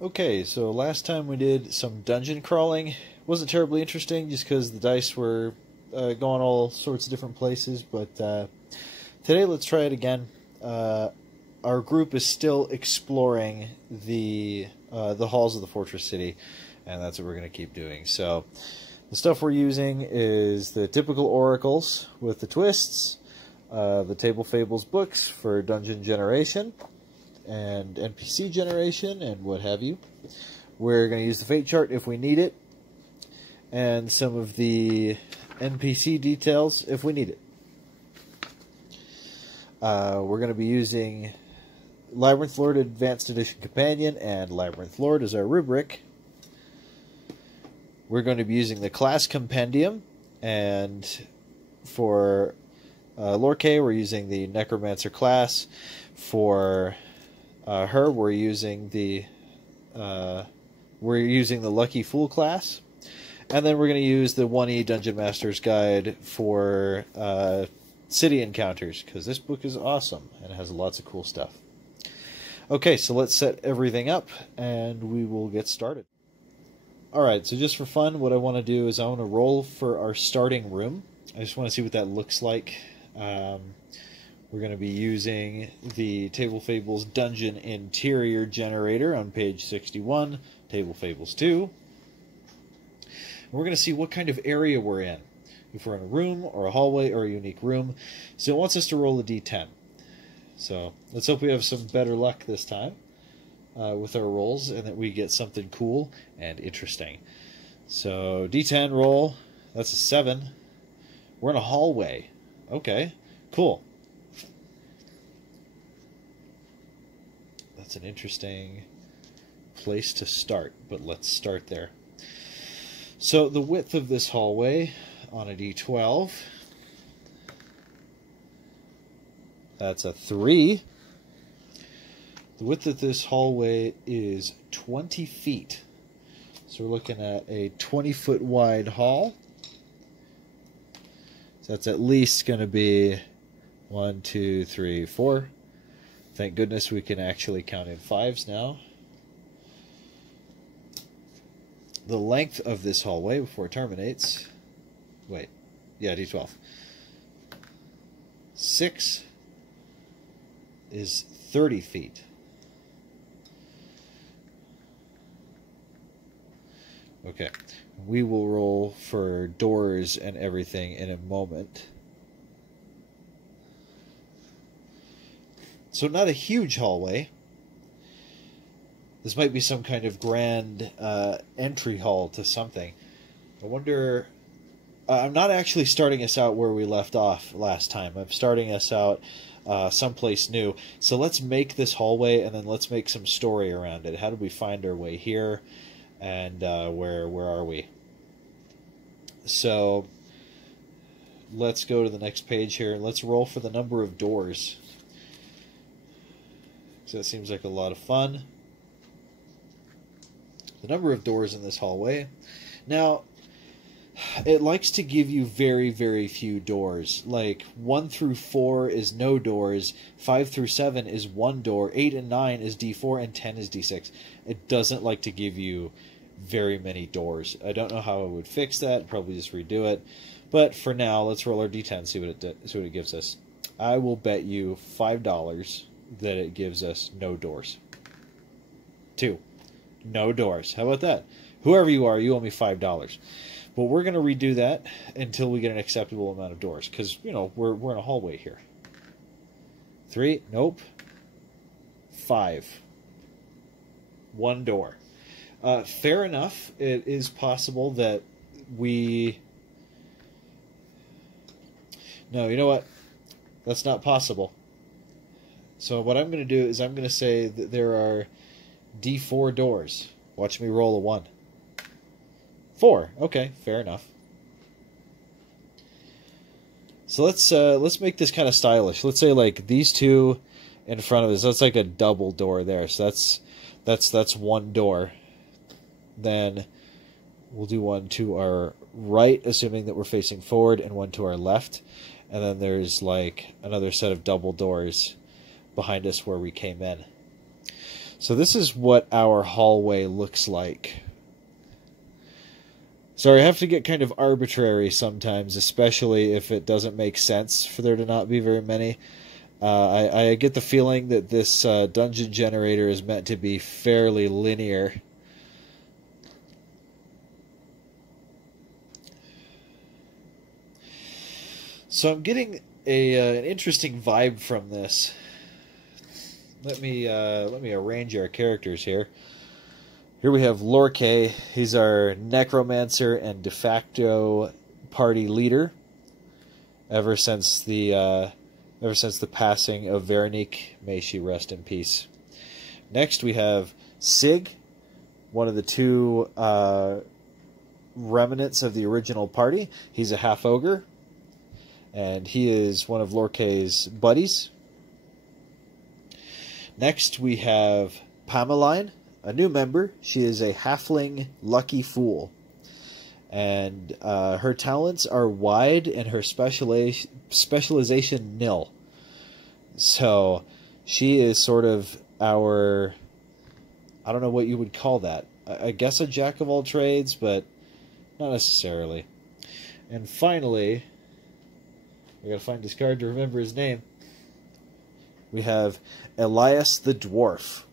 Okay, so last time we did some dungeon crawling. Wasn't terribly interesting just because the dice were going all sorts of different places, but today let's try it again. Our group is still exploring the halls of the Fortress City, and that's what we're going to keep doing. So the stuff we're using is the typical oracles with the twists, the Table Fables books for dungeon generation, and NPC generation, and what have you. We're going to use the fate chart if we need it, and some of the NPC details if we need it. We're going to be using Labyrinth Lord Advanced Edition Companion and Labyrinth Lord as our rubric. We're going to be using the class compendium, and for Lorkay we're using the Necromancer class. For her we're using the Lucky Fool class, and then we're going to use the 1E Dungeon Master's Guide for city encounters, because this book is awesome and it has lots of cool stuff. Okay, so let's set everything up and we will get started. Alright, so just for fun, what I want to do is I want to roll for our starting room. I just want to see what that looks like. We're going to be using the Table Fables Dungeon Interior Generator on page 61, Table Fables 2. And we're going to see what kind of area we're in. If we're in a room, or a hallway, or a unique room. So it wants us to roll a d10. So let's hope we have some better luck this time with our rolls, and that we get something cool and interesting. So d10 roll, that's a 7. We're in a hallway. Okay, cool. That's an interesting place to start, but let's start there. So the width of this hallway on a d12, that's a 3. The width of this hallway is 20 feet. So we're looking at a 20-foot wide hall. So that's at least going to be 1, 2, 3, 4. Thank goodness we can actually count in 5s now. The length of this hallway before it terminates... Wait. Yeah, d12. 6 is 30 feet. Okay. We will roll for doors and everything in a moment. So not a huge hallway. This might be some kind of grand entry hall to something. I wonder... I'm not actually starting us out where we left off last time. I'm starting us out someplace new. So let's make this hallway, and then let's make some story around it. How did we find our way here? And where are we? So let's go to the next page here, and let's roll for the number of doors. So that seems like a lot of fun. The number of doors in this hallway. Now, it likes to give you very, very few doors. Like 1 through 4 is no doors, 5 through 7 is 1 door, 8 and 9 is D4, and 10 is D6. It doesn't like to give you very many doors. I don't know how I would fix that. Probably just redo it. But for now, let's roll our D10 and see what it gives us. I will bet you $5 that it gives us no doors. 2. No doors. How about that? Whoever you are, you owe me $5. But we're going to redo that until we get an acceptable amount of doors. Because, you know, we're in a hallway here. 3. Nope. 5. 1 door. Fair enough. It is possible that we... No, you know what? That's not possible. So what I'm going to do is I'm going to say that there are D4 doors. Watch me roll a 1. 4. Okay, fair enough. So let's make this kind of stylish. Let's say like these two in front of us. That's like a double door there. So that's 1 door. Then we'll do 1 to our right, assuming that we're facing forward, and 1 to our left. And then there's like another set of double doors behind us where we came in. So this is what our hallway looks like. So I have to get kind of arbitrary sometimes, especially if it doesn't make sense for there to not be very many. I get the feeling that this dungeon generator is meant to be fairly linear. So I'm getting an interesting vibe from this. Let me arrange our characters here. Here we have Lorkay. He's our necromancer and de facto party leader. Ever since the passing of Veronique, may she rest in peace. Next we have Sig, one of the two remnants of the original party. He's a half ogre, and he is one of Lorkay's buddies. Next we have Pameline, a new member. She is a halfling lucky fool, and her talents are wide and her specialization nil. So she is sort of our, I don't know what you would call that. I guess a jack of all trades, but not necessarily. And finally, I gotta find this card to remember his name. We have Elias the Dwarf.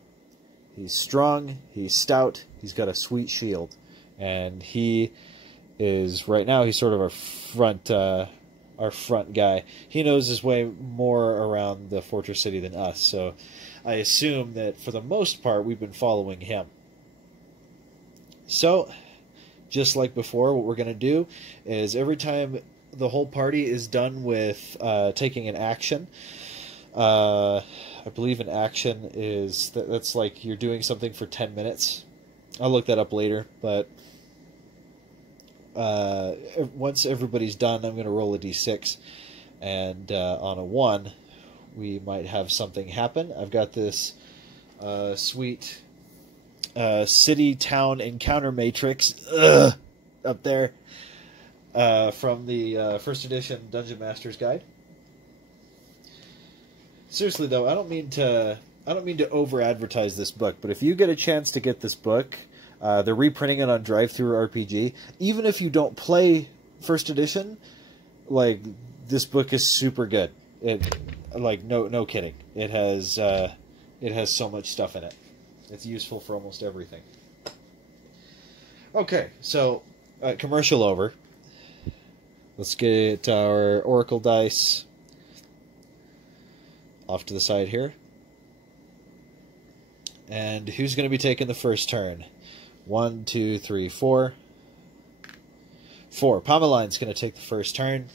He's strong, he's stout, he's got a sweet shield. And he is, right now, he's sort of our front guy. He knows his way more around the fortress city than us, so I assume that for the most part we've been following him. So, just like before, what we're going to do is every time the whole party is done with taking an action, I believe an action is, that's like you're doing something for 10 minutes. I'll look that up later, but once everybody's done, I'm going to roll a d6, and on a 1, we might have something happen. I've got this sweet city-town encounter matrix up there from the first edition Dungeon Master's Guide. Seriously though, I don't mean to over-advertise this book, but if you get a chance to get this book, they're reprinting it on Drive-Thru RPG. Even if you don't play first edition, like, this book is super good. Like, no kidding. It has so much stuff in it. It's useful for almost everything. Okay, so commercial over. Let's get our Oracle dice off to the side here. And who's going to be taking the first turn? 1, 2, 3, 4. 4. Pameline's going to take the first turn.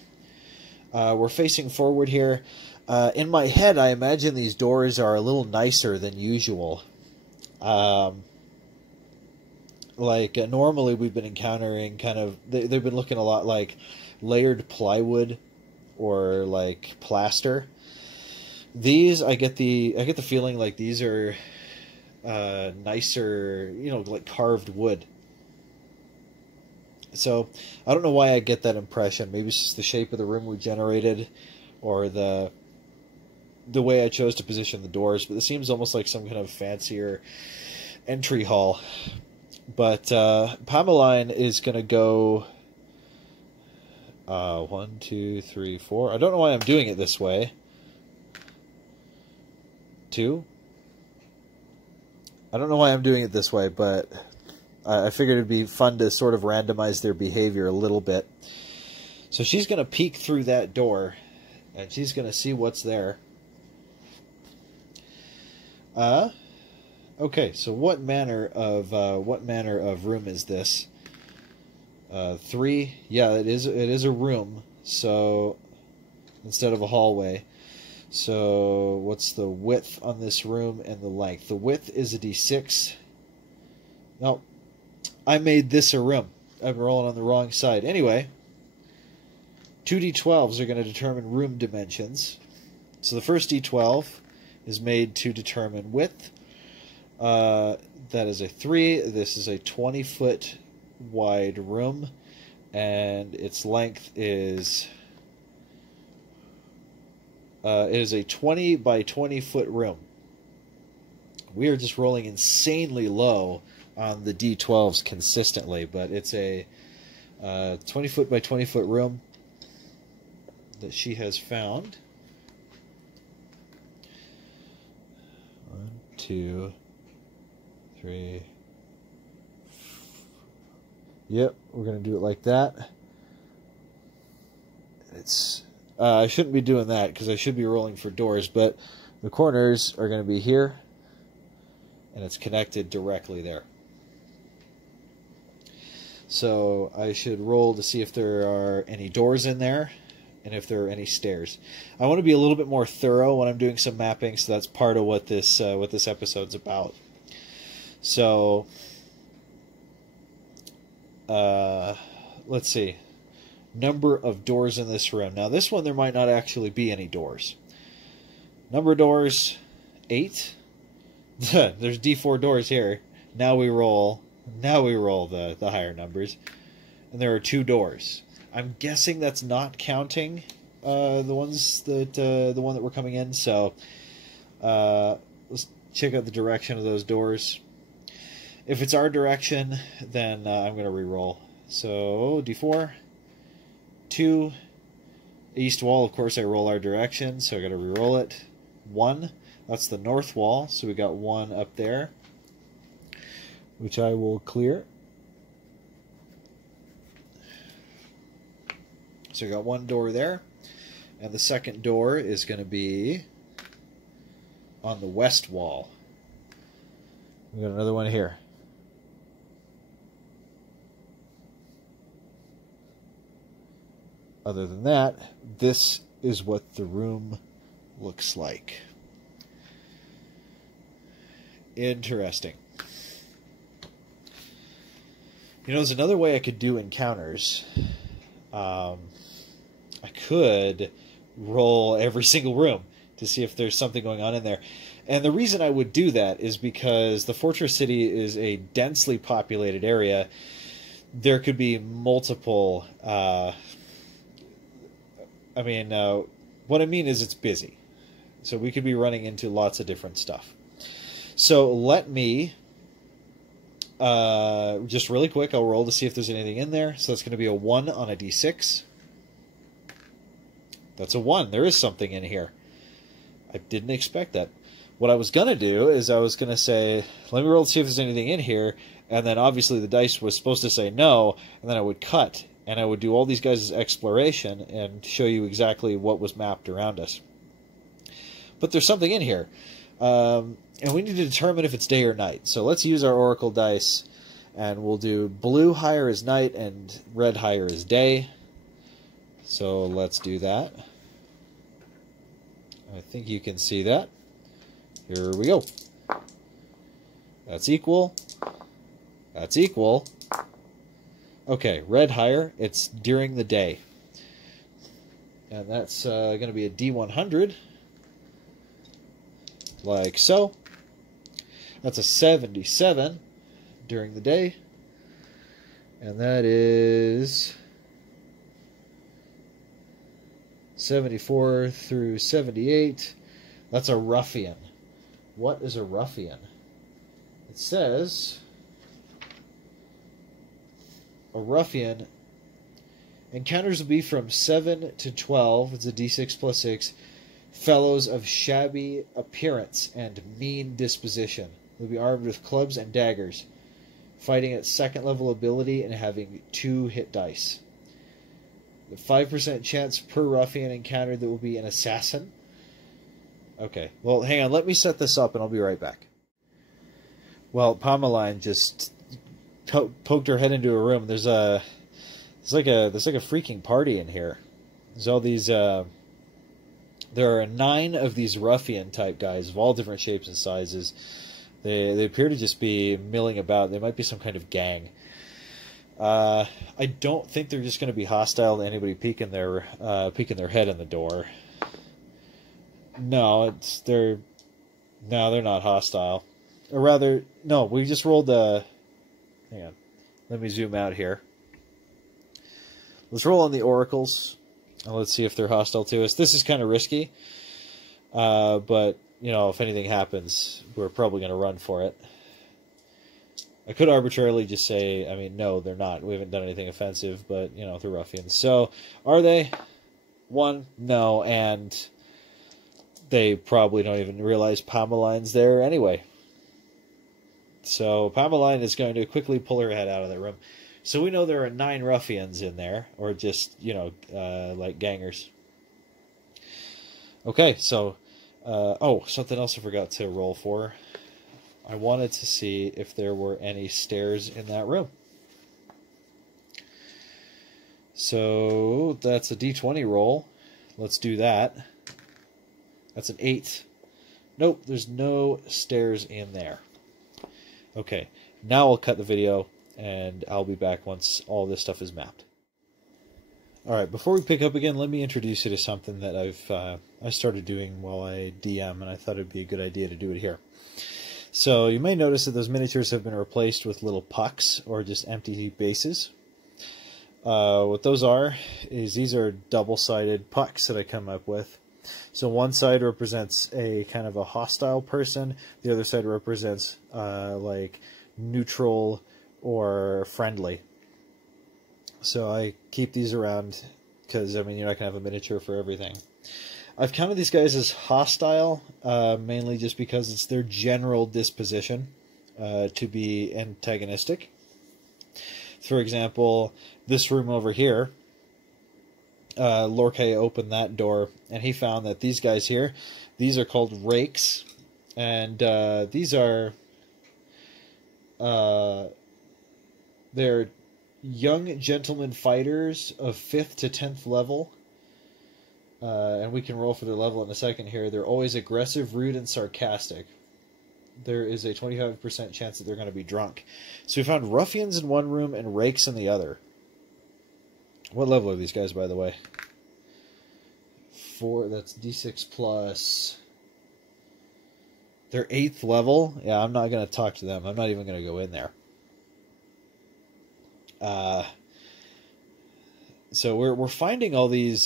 We're facing forward here. In my head, I imagine these doors are a little nicer than usual. Normally we've been encountering kind of... They've been looking a lot like layered plywood or like plaster. These, I get the feeling like these are nicer, like carved wood. So I don't know why I get that impression. Maybe it's just the shape of the room we generated, or the way I chose to position the doors. But this seems almost like some kind of fancier entry hall. But Pameline is going to go 1, 2, 3, 4. I don't know why I'm doing it this way. 2. I don't know why I'm doing it this way, but I figured it'd be fun to sort of randomize their behavior a little bit. So she's going to peek through that door, and she's going to see what's there. Okay, so what manner of room is this? 3. Yeah, it is a room. So instead of a hallway. So what's the width on this room and the length? The width is a d6. No, I made this a room. I'm rolling on the wrong side. Anyway, 2d12s are going to determine room dimensions. So the first d12 is made to determine width. That is a 3. This is a 20-foot wide room, and its length is... it is a 20 by 20 foot room. We are just rolling insanely low on the D12s consistently, but it's a 20-foot by 20-foot room that she has found. 1, 2, 3. Yep, we're going to do it like that. It's I shouldn't be doing that because I should be rolling for doors, but the corners are going to be here, and it's connected directly there. So I should roll to see if there are any doors in there and if there are any stairs. I want to be a little bit more thorough when I'm doing some mapping, so that's part of what this episode's about. So let's see. Number of doors in this room. Now this one there might not actually be any doors. Number of doors, 8. There's D4 doors here. Now we roll the higher numbers. And there are 2 doors. I'm guessing that's not counting the ones that the one that we're coming in. So let's check out the direction of those doors. If it's our direction, then I'm going to re-roll. So D4, 2, east wall. Of course, I roll our direction, so I got to re-roll it. 1, that's the north wall. So we got 1 up there, which I will clear. So we got 1 door there, and the second door is going to be on the west wall. We got another one here. Other than that, this is what the room looks like. Interesting. You know, there's another way I could do encounters. I could roll every single room to see if there's something going on in there. And the reason I would do that is because the Fortress City is a densely populated area. There could be multiple... what I mean is it's busy. So we could be running into lots of different stuff. So let me... just really quick, I'll roll to see if there's anything in there. So that's going to be a 1 on a d6. That's a 1. There is something in here. I didn't expect that. What I was going to do is I was going to say, let me roll to see if there's anything in here. And then obviously the dice was supposed to say no. And then I would cut. And I would do all these guys' exploration and show you exactly what was mapped around us. But there's something in here. And we need to determine if it's day or night. So let's use our Oracle dice. And we'll do blue higher is night and red higher is day. So let's do that. I think you can see that. Here we go. That's equal. That's equal. Okay, red higher. It's during the day. And that's going to be a D100. Like so. That's a 77 during the day. And that is 74 through 78. That's a ruffian. What is a ruffian? It says a ruffian encounters will be from 7 to 12. It's a d6 plus 6. Fellows of shabby appearance and mean disposition. They'll be armed with clubs and daggers, fighting at second level ability and having 2 hit dice. The 5% chance per ruffian encountered that will be an assassin. Okay, well, hang on. Let me set this up and I'll be right back. Well, Pameline just poked her head into a room. There's like a freaking party in here. There's all these there are 9 of these ruffian type guys of all different shapes and sizes. They appear to just be milling about. They might be some kind of gang. I don't think they're just going to be hostile to anybody peeking their head in the door. No, they're not hostile. Or rather, no, we just rolled the... Hang on. Let me zoom out here. Let's roll on the oracles. And let's see if they're hostile to us. This is kind of risky. But you know, if anything happens, we're probably going to run for it. I could arbitrarily just say, I mean, no, they're not. We haven't done anything offensive, but, you know, they're ruffians. So, are they? One, no, and they probably don't even realize Pameline's there anyway. So, Pameline is going to quickly pull her head out of the room. So, we know there are 9 ruffians in there, or just, you know, like gangers. Okay, so, oh, something else I forgot to roll for. I wanted to see if there were any stairs in that room. So that's a d20 roll. Let's do that. That's an 8. Nope, there's no stairs in there. Okay, now I'll cut the video, and I'll be back once all this stuff is mapped. Alright, before we pick up again, let me introduce you to something that I started doing while I DM, and I thought it would be a good idea to do it here. So you may notice that those miniatures have been replaced with little pucks, or just empty bases. What those are is these are double-sided pucks that I come up with. So one side represents a kind of a hostile person, the other side represents like neutral or friendly. So I keep these around because, I mean, you're not going to have a miniature for everything. I've counted these guys as hostile, mainly just because it's their general disposition to be antagonistic. For example, this room over here, Lorkay opened that door, and he found that these guys here, these are called rakes, and these are, they're young gentleman fighters of 5th to 10th level, and we can roll for their level in a second here. They're always aggressive, rude, and sarcastic. There is a 25% chance that they're going to be drunk. So we found ruffians in one room and rakes in the other. What level are these guys, by the way? 4, that's D6 plus... They're 8th level? Yeah, I'm not going to talk to them. I'm not even going to go in there. So we're finding all these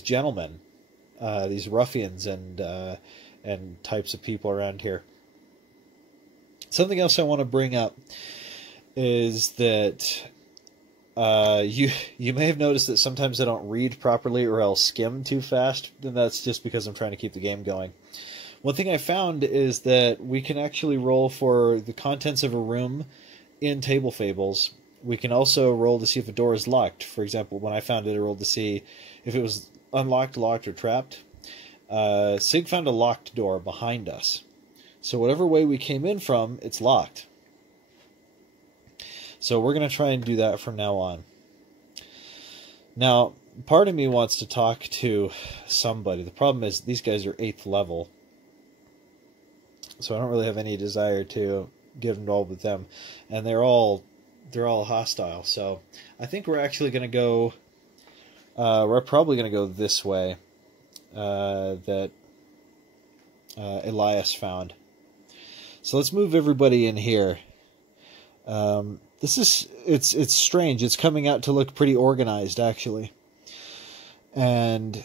gentlemen, these ruffians and types of people around here. Something else I want to bring up is that you may have noticed that sometimes I don't read properly or I'll skim too fast, and that's just because I'm trying to keep the game going. One thing I found is that we can actually roll for the contents of a room in Table Fables. We can also roll to see if a door is locked. For example, when I found it, I rolled to see if it was unlocked, locked, or trapped. Sig found a locked door behind us. So whatever way we came in from, it's locked. So we're going to try and do that from now on. Now, part of me wants to talk to somebody. The problem is these guys are 8th level. So I don't really have any desire to get involved with them. And they're all hostile. So I think we're actually going to go... we're probably going to go this way that Elias found. So let's move everybody in here. It's strange. It's coming out to look pretty organized, actually. And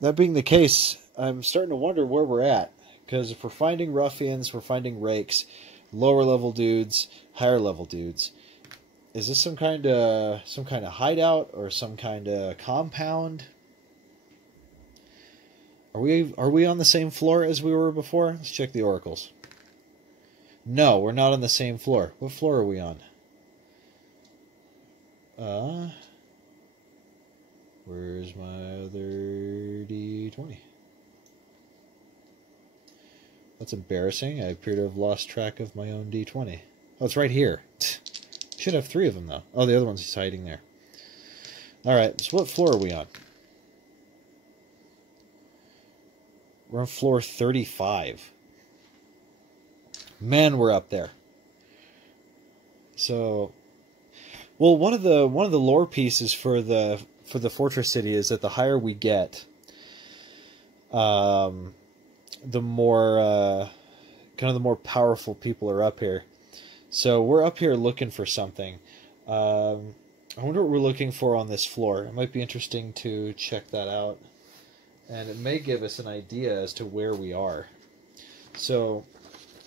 that being the case, I'm starting to wonder where we're at. Because if we're finding ruffians, we're finding rakes, lower level dudes, higher level dudes. Is this some kind of hideout or some kind of compound? Are we on the same floor as we were before? Let's check the oracles. No, we're not on the same floor. What floor are we on? Where's my other D20? That's embarrassing. I appear to have lost track of my own D20. Oh, it's right here. Should have 3 of them, though. Oh, the other one's just hiding there. Alright, so what floor are we on? We're on floor 35. Man, we're up there. So, well, one of the lore pieces for the fortress city is that the higher we get, the more the more powerful people are up here. So we're up here looking for something. I wonder what we're looking for on this floor. It might be interesting to check that out and it may give us an idea as to where we are. So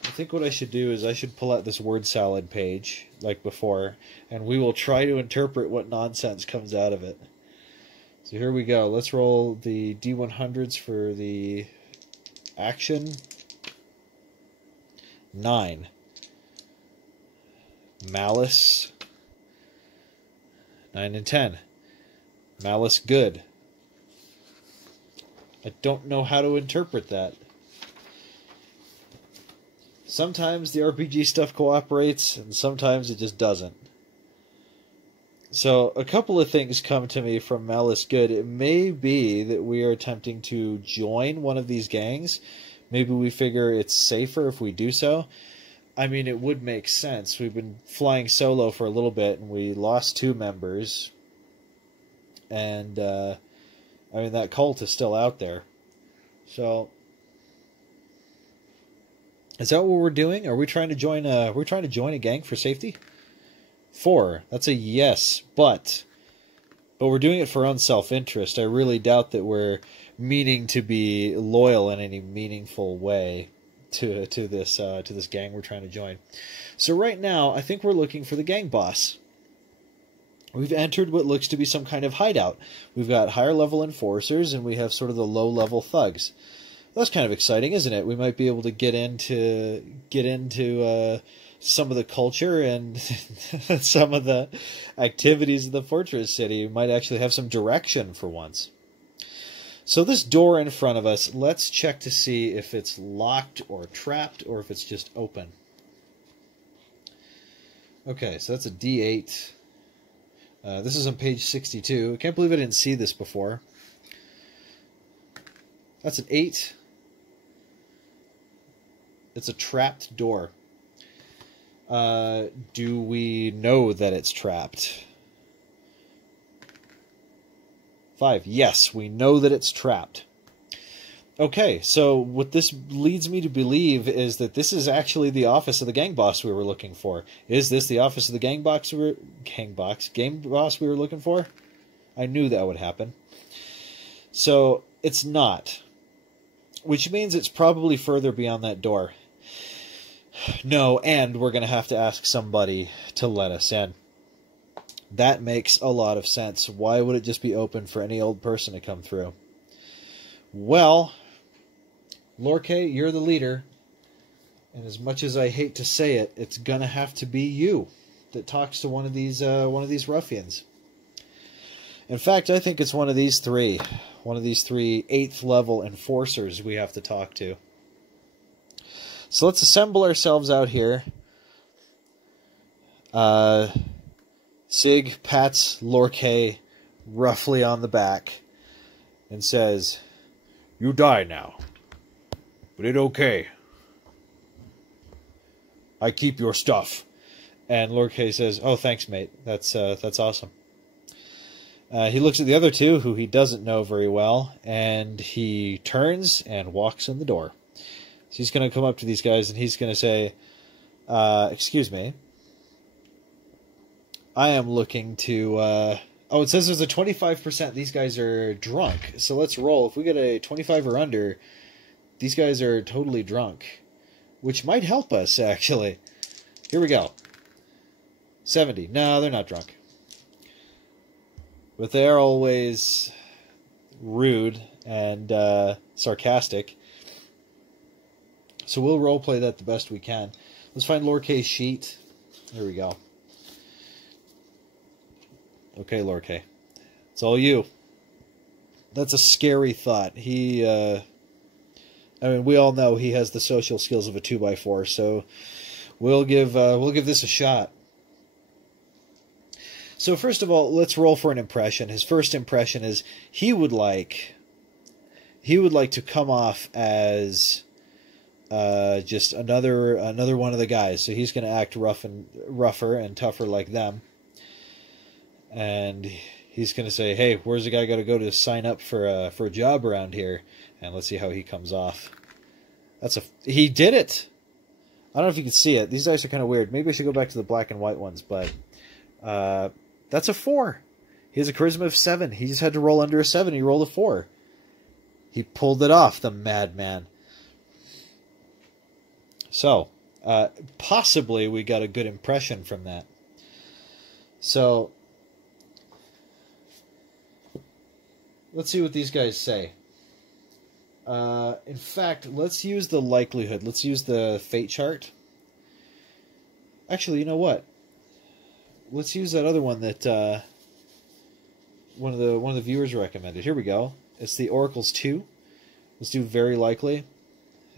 I think what I should do is I should pull out this word salad page, like before, and we will try to interpret what nonsense comes out of it. So here we go. Let's roll the D100s for the action. 9. Malice. 9 and 10. Malice good. I don't know how to interpret that. Sometimes the RPG stuff cooperates, and sometimes it just doesn't. So, a couple of things come to me from Malice Good. It may be that we are attempting to join one of these gangs. Maybe we figure it's safer if we do so. I mean, it would make sense. We've been flying solo for a little bit, and we lost 2 members. And, I mean, that cult is still out there. So, is that what we're doing? Are we trying to join a gang for safety? 4. That's a yes, but we're doing it for our own self-interest. I really doubt that we're meaning to be loyal in any meaningful way to this gang we're trying to join. So right now, I think we're looking for the gang boss. We've entered what looks to be some kind of hideout. We've got higher level enforcers, and we have sort of the low level thugs. That's kind of exciting, isn't it? We might be able to get into some of the culture and some of the activities of the fortress city. We might actually have some direction for once. So this door in front of us, let's check to see if it's locked or trapped or if it's just open. Okay, so that's a D8. This is on page 62. I can't believe I didn't see this before. That's an 8. It's a trapped door. Do we know that it's trapped? 5. Yes, we know that it's trapped. Okay, so what this leads me to believe is that this is actually the office of the gang boss we were looking for. Is this the office of the gang boss we were looking for? I knew that would happen. So, it's not. Which means it's probably further beyond that door. No, and we're going to have to ask somebody to let us in. That makes a lot of sense. Why would it just be open for any old person to come through? Well, Lorke, you're the leader. And as much as I hate to say it, it's going to have to be you that talks to one of these ruffians. In fact, I think it's one of these 3. One of these 3 8th level enforcers we have to talk to. So let's assemble ourselves out here. Sig pats Lorque roughly on the back and says, "You die now, but it's okay. I keep your stuff." And Lorque says, "Oh, thanks, mate. That's awesome." He looks at the other 2, who he doesn't know very well, and he turns and walks in the door. So he's going to come up to these guys, and he's going to say, "Excuse me. I am looking to..." Oh, it says there's a 25%. These guys are drunk. So let's roll. If we get a 25 or under, these guys are totally drunk. Which might help us, actually. Here we go. 70. No, they're not drunk. But they are always rude and sarcastic. So we'll roleplay that the best we can. Let's find Lorque's sheet. There we go. Okay, Lorque. It's all you. That's a scary thought. He, I mean, we all know he has the social skills of a 2x4, so we'll give this a shot. So first of all, let's roll for an impression. His first impression is he would like to come off as just another one of the guys. So he's going to act rougher and tougher like them. And he's going to say, "Hey, where's the guy got to go to sign up for a job around here?" And let's see how he comes off. He did it. I don't know if you can see it. These dice are kind of weird. Maybe I should go back to the black and white ones, but that's a 4. He has a charisma of 7. He just had to roll under a 7. He rolled a 4. He pulled it off, the madman. So, possibly we got a good impression from that. So, let's see what these guys say. In fact, let's use the likelihood. Let's use the fate chart. Actually, you know what? Let's use that other one that one of the viewers recommended. Here we go. It's the Oracles 2. Let's do very likely.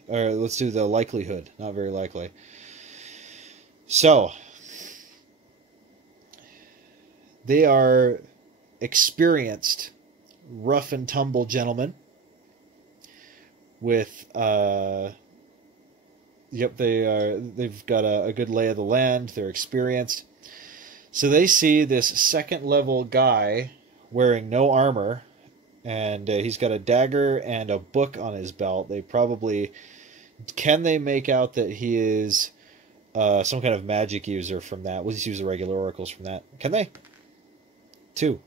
Or let's do the likelihood, not very likely. So, they are experienced, rough and tumble gentlemen with, they've got a good lay of the land, they're experienced. So they see this second level guy wearing no armor, and he's got a dagger and a book on his belt. They probably... Can they make out that he is some kind of magic user from that? We'll just use the regular oracles from that. Can they? 2.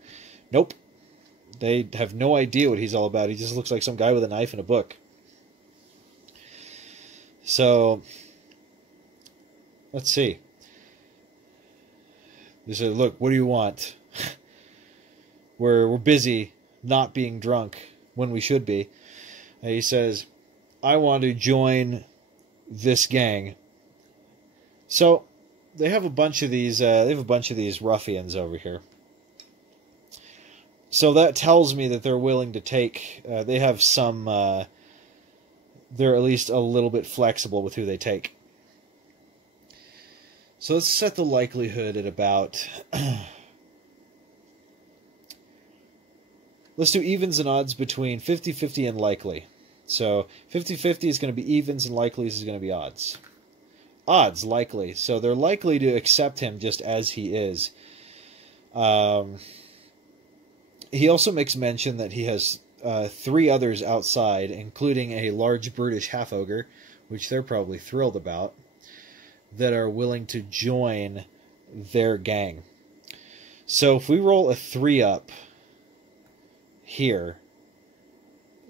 Nope. They have no idea what he's all about. He just looks like some guy with a knife and a book. So, let's see. They say, look, what do you want? We're busy not being drunk when we should be. And he says, I want to join this gang. So they have a bunch of these. They have a bunch of these ruffians over here. So that tells me that they're willing to take. They have some. They're at least a little bit flexible with who they take. So let's set the likelihood at about. Let's do evens and odds between 50-50 and likely. So 50-50 is going to be evens and likely is going to be odds. Odds, likely. So they're likely to accept him just as he is. He also makes mention that he has 3 others outside, including a large brutish half-ogre, which they're probably thrilled about, that are willing to join their gang. So if we roll a 3-up here,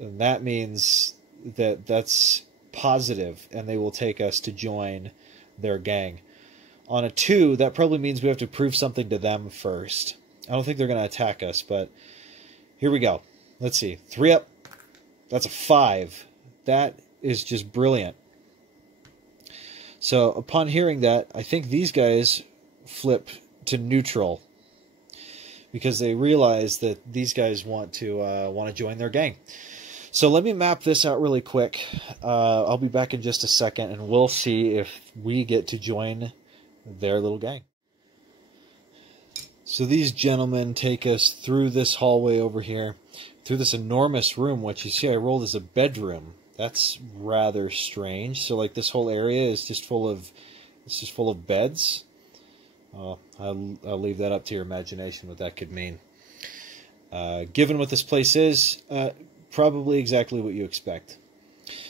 and that means that that's positive, and they will take us to join their gang. On a 2, that probably means we have to prove something to them first. I don't think they're going to attack us, but here we go. Let's see. 3-up. That's a 5. That is just brilliant. So upon hearing that, I think these guys flip to neutral, because they realize that these guys want to join their gang. So let me map this out really quick. I'll be back in just a second, and we'll see if we get to join their little gang. So these gentlemen take us through this hallway over here, through this enormous room, which you see I rolled as a bedroom. That's rather strange. So like this whole area is just full of beds. I'll leave that up to your imagination what that could mean. Given what this place is, probably exactly what you expect.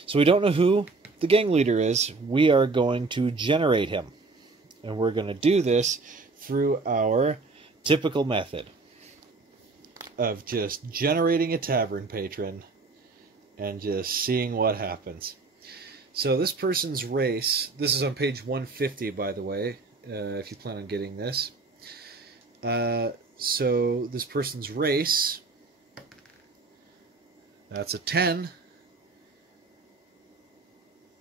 So we don't know who the gang leader is. We are going to generate him. And we're going to do this through our typical method of just generating a tavern patron and just seeing what happens. So this person's race, this is on page 150, by the way, if you plan on getting this. So this person's race, that's a 10.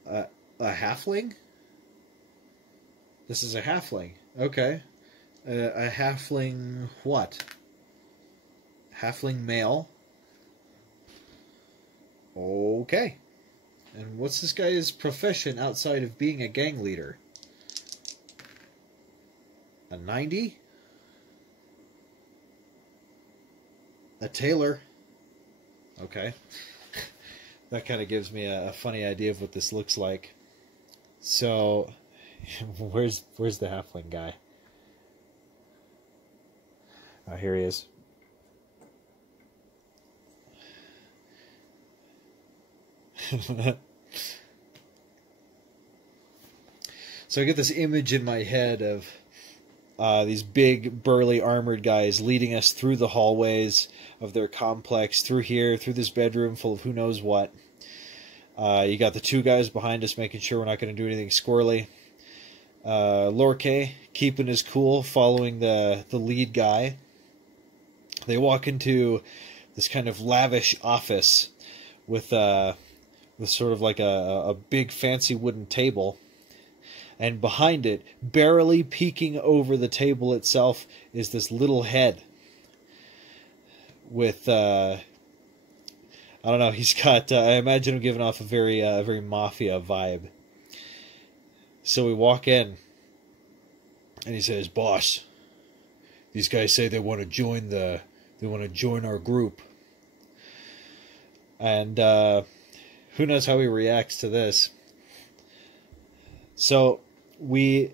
A halfling? This is a halfling. Okay. A halfling what? Halfling male. Okay. And what's this guy's profession outside of being a gang leader? A 90? A tailor. Okay. That kind of gives me a funny idea of what this looks like. So, where's the halfling guy? Oh, here he is. So I get this image in my head of these big, burly, armored guys leading us through the hallways of their complex, through here, through this bedroom full of who knows what. You got the two guys behind us making sure we're not going to do anything squirrely. Lorke keeping his cool, following the lead guy. They walk into this kind of lavish office with sort of like a big fancy wooden table. And behind it, barely peeking over the table itself, is this little head with, I don't know, he's got, I imagine him giving off a very mafia vibe. So we walk in, and he says, "Boss, these guys say they want to join our group." And who knows how he reacts to this. So we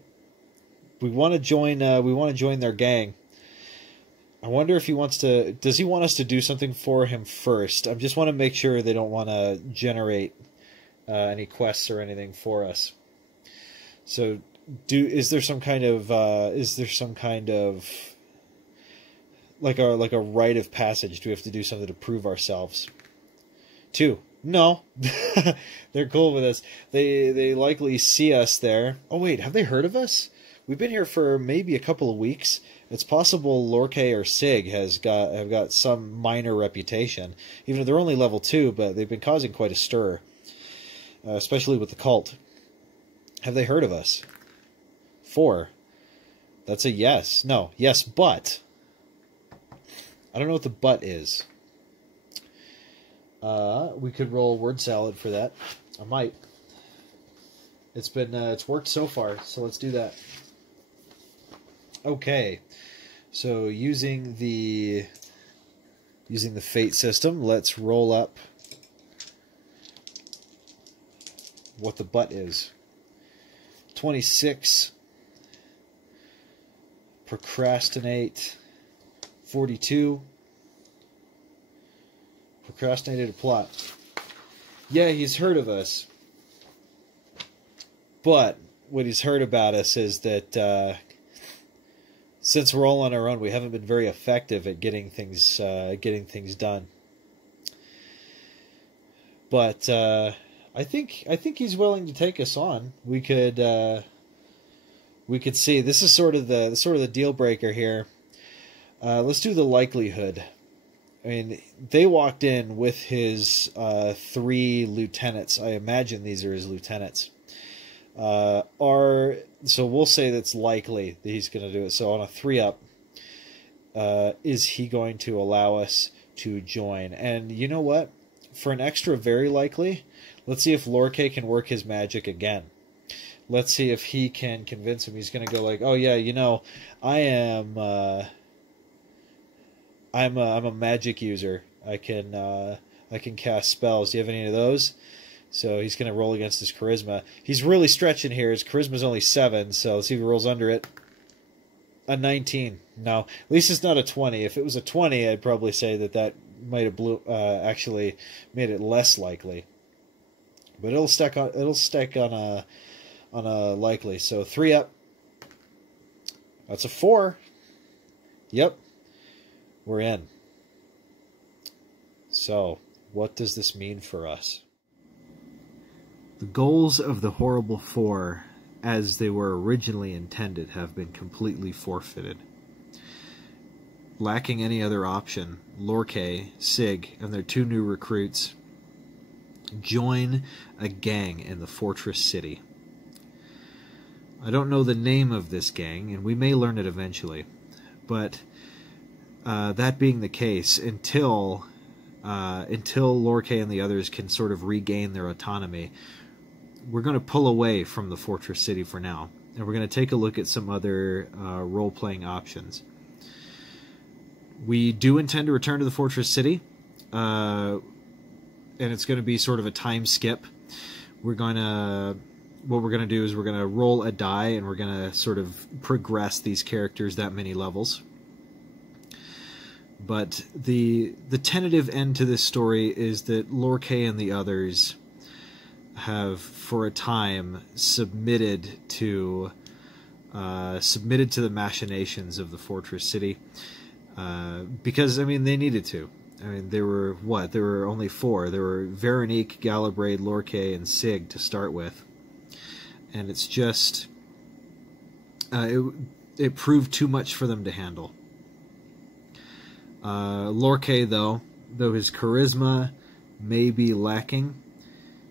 want to join their gang. I wonder if he wants to. Does he want us to do something for him first? I just want to make sure they don't want to generate any quests or anything for us. So, is there some kind of like a rite of passage? Do we have to do something to prove ourselves? 2. No. They're cool with us. They likely see us there. Oh wait, have they heard of us? We've been here for maybe a couple of weeks. It's possible Lorke or Sig have got some minor reputation, even if they're only level 2, but they've been causing quite a stir, especially with the cult. Have they heard of us? 4. That's a yes. No. Yes, but. I don't know what the but is. We could roll word salad for that. I might. It's worked so far, so let's do that. Okay. So using the fate system, let's roll up what the but is. 26. Procrastinate. 42. Procrastinated a plot. Yeah, he's heard of us. But what he's heard about us is that since we're all on our own, we haven't been very effective at getting things done. But I think he's willing to take us on. We could see. This is sort of the deal breaker here. Let's do the likelihood. I mean, they walked in with his 3 lieutenants. I imagine these are his lieutenants. So we'll say that's likely that he's going to do it. So on a 3-up, is he going to allow us to join? And you know what? For an extra very likely, let's see if Lorke can work his magic again. Let's see if he can convince him. He's going to go like, "Oh yeah, you know, I'm a magic user. I can cast spells. Do you have any of those?" So he's going to roll against his charisma. He's really stretching here. His charisma's only 7, so let's see if he rolls under it. A 19. No, at least it's not a 20. If it was a 20, I'd probably say that might have actually made it less likely. But it'll stack on a likely. So 3-up. That's a 4. Yep. We're in. So, what does this mean for us? The goals of the Horrible Four, as they were originally intended, have been completely forfeited. Lacking any other option, Lorke, Sig, and their 2 new recruits join a gang in the fortress city. I don't know the name of this gang, and we may learn it eventually, but that being the case, until Lorke and the others can sort of regain their autonomy, we're going to pull away from the fortress city for now, and we're going to take a look at some other role-playing options. We do intend to return to the fortress city, and it's going to be sort of a time skip. What we're going to do is we're going to roll a die, and we're going to sort of progress these characters that many levels. But the tentative end to this story is that Lorke and the others have, for a time, submitted to submitted to the machinations of the fortress city, because, I mean, they needed to. I mean, there were, what? There were only 4. There were Veronique, Galabraid, Lorkay, and Sig to start with. And it's just... it proved too much for them to handle. Lorkay, though his charisma may be lacking,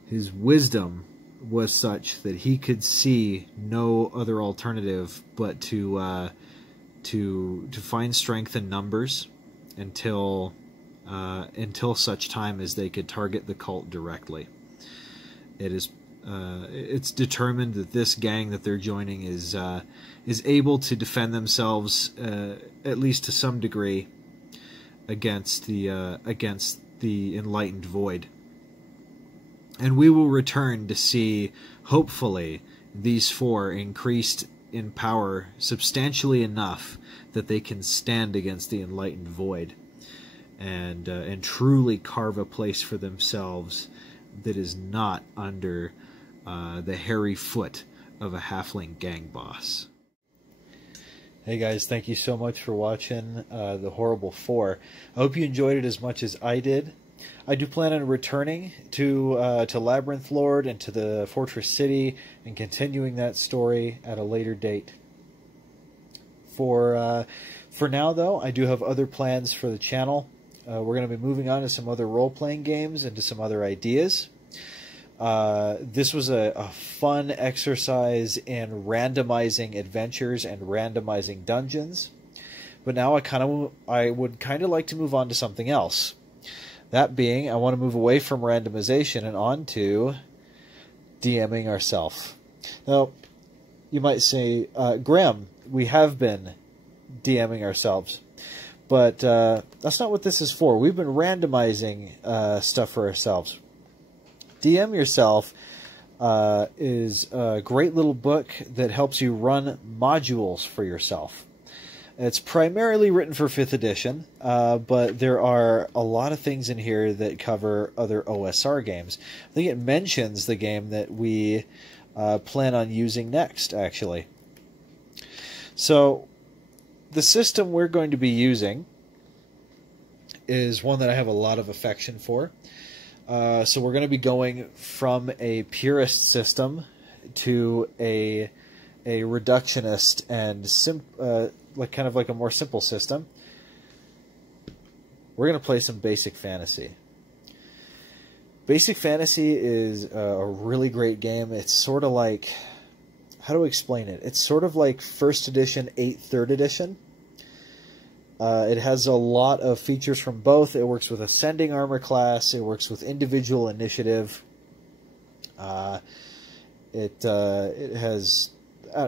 his wisdom was such that he could see no other alternative but to find strength in numbers until such time as they could target the cult directly. It's determined that this gang that they're joining is able to defend themselves, at least to some degree, against the enlightened void. And we will return to see, hopefully, these 4 increased in power substantially enough that they can stand against the enlightened void, and truly carve a place for themselves that is not under the hairy foot of a halfling gang boss. Hey guys, thank you so much for watching The Horrible 4. I hope you enjoyed it as much as I did. I do plan on returning to Labyrinth Lord and to the Fortress City and continuing that story at a later date. For now, though, I do have other plans for the channel. We're going to be moving on to some other role-playing games and to some other ideas. This was a fun exercise in randomizing adventures and randomizing dungeons, but now I would kind of like to move on to something else. That being, I want to move away from randomization and on to DMing ourselves. Now, you might say, Graham, we have been DMing ourselves, but that's not what this is for. We've been randomizing stuff for ourselves. DM Yourself is a great little book that helps you run modules for yourself. It's primarily written for 5th edition, but there are a lot of things in here that cover other OSR games. I think it mentions the game that we plan on using next, actually. So, the system we're going to be using is one that I have a lot of affection for. So we're going to be going from a purist system to a reductionist and kind of like a more simple system. We're going to play some Basic Fantasy. Basic Fantasy is a really great game. It's sort of like, how do I explain it? It's sort of like 1st edition, 3rd edition. It has a lot of features from both. It works with ascending armor class. It works with individual initiative. It has...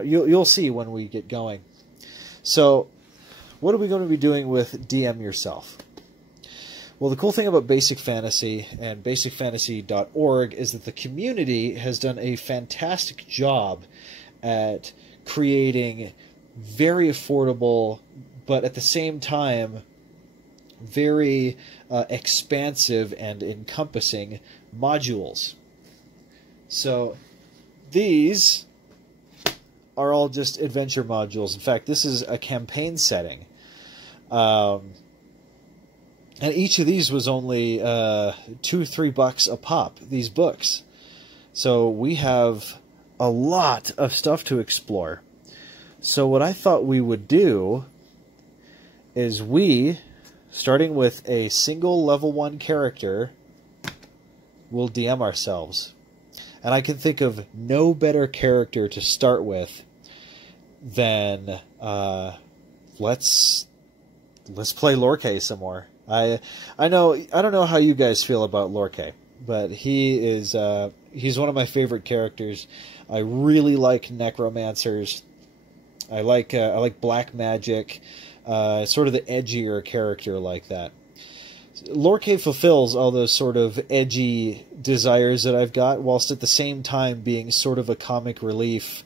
you'll see when we get going. So, what are we going to be doing with DM Yourself? Well, the cool thing about Basic Fantasy and basicfantasy.org is that the community has done a fantastic job at creating very affordable, but at the same time very expansive and encompassing modules. So these are all just adventure modules. In fact, this is a campaign setting. And each of these was only $2-3 a pop, these books. So we have a lot of stuff to explore. So what I thought we would do is starting with a single level 1 character, we'll DM ourselves. And I can think of no better character to start with than let's play Lorkay some more. I don't know how you guys feel about Lorkay, but he's one of my favorite characters. I really like necromancers. I like black magic, sort of the edgier character like that. Lorkay fulfills all those sort of edgy desires that I've got, whilst at the same time being sort of a comic relief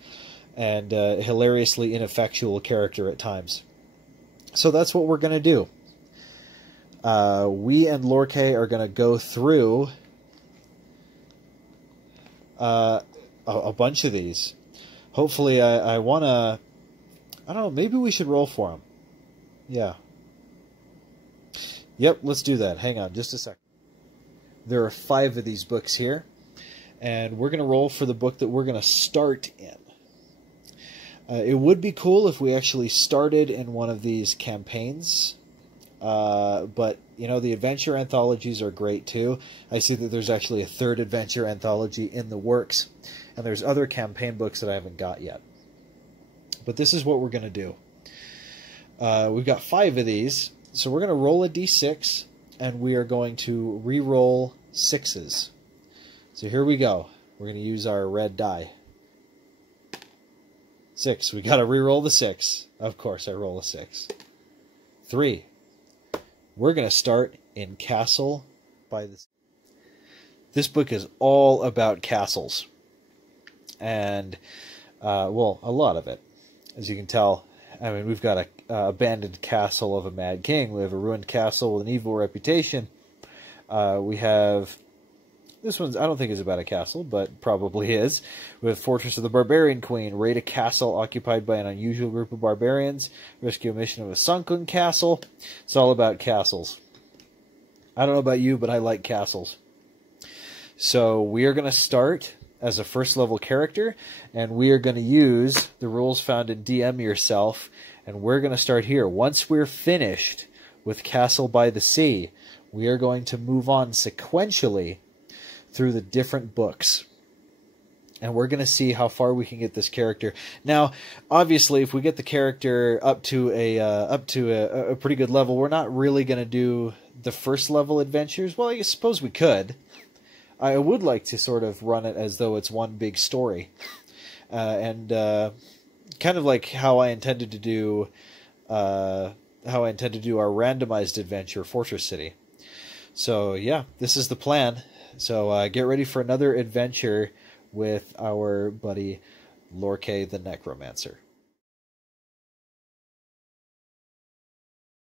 and hilariously ineffectual character at times. So that's what we're going to do. We and Lorkay are going to go through a bunch of these. Hopefully, I want to I don't know, maybe we should roll for him. Yeah. Yep, let's do that. Hang on just a second. There are 5 of these books here, and we're going to roll for the book that we're going to start in. It would be cool if we actually started in one of these campaigns, but, you know, the adventure anthologies are great too. I see that there's actually a 3rd adventure anthology in the works, and there's other campaign books that I haven't got yet. But this is what we're going to do. We've got 5 of these, so we're going to roll a d6, and we are going to re-roll 6s. So here we go. We're going to use our red die. 6. We got to re-roll the 6. Of course, I roll a 6. 3. We're going to start in Castle by the... This book is all about castles. And, well, a lot of it. As you can tell, I mean, we've got a abandoned castle of a mad king. We have a ruined castle with an evil reputation. We have... This one's, I don't think is about a castle, but probably is. We have Fortress of the Barbarian Queen. Raid a castle occupied by an unusual group of barbarians. Rescue a mission of a sunken castle. It's all about castles. I don't know about you, but I like castles. So we are going to start as a first level character, and we are going to use the rules found in DM Yourself, and we're going to start here. Once we're finished with Castle by the Sea, we are going to move on sequentially through the different books, and we're going to see how far we can get this character. Now, obviously, if we get the character up to a pretty good level, we're not really going to do the first level adventures. Well, I suppose we could. I would like to sort of run it as though it's one big story, and kind of like how I intended to do our randomized adventure, Fortress City. So yeah, this is the plan. So get ready for another adventure with our buddy Lorke the Necromancer.